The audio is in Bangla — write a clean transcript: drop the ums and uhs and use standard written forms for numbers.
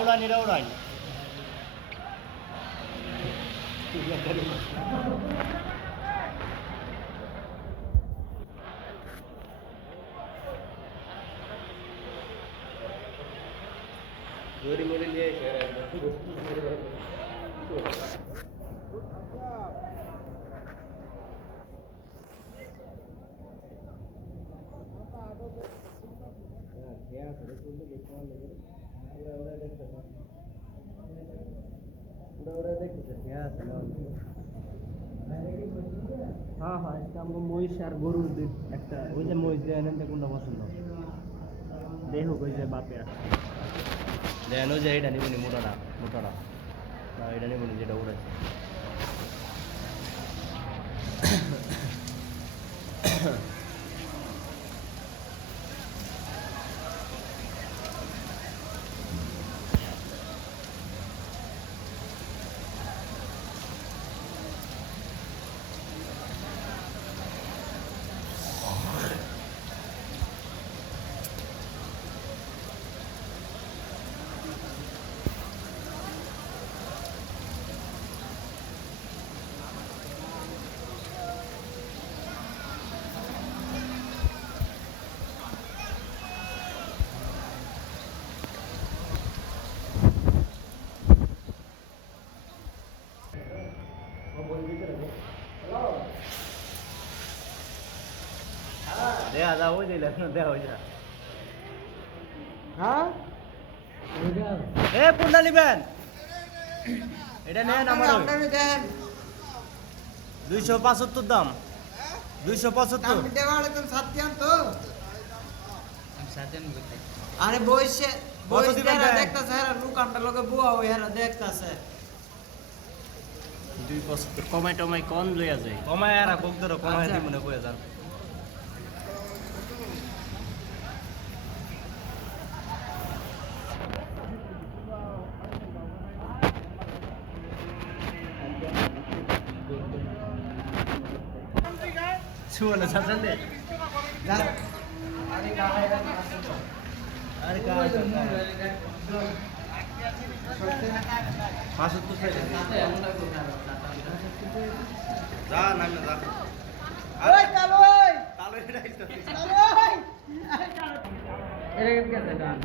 উড়ানি রে উড়ানি Duri muri liye हाँ हाँ इसका हमको मोहिश और गरु একটা ওই যে মহিষ দেন এনতে কোনটা পছন্দ দেখো কই যে বাপে দেন ওই যে এটা নিবনি মোটাটা মোটাটা না এটা নিবনি যেটা উড়াচ্ছে দেখা যা ওই দিলে দেখা হয়ে যা হ্যাঁ এ কোনটা নিবেন এটা নেন আমার 275 দাম 275 আরে বইছে দেখতাছে এরা লুকানটা লগে বুয়া ওই এরা দেখতাছে 275 কমাই টমাই কোন লইয়া যায় কমাই আর কোক ধরো কমাই দি মনে কইয়া যান Suara sasan deh. Ada masuk tuh saya. Dah, nanya dah. ওই তালই Tahu ini dah itu. তালই এর কি আছে গান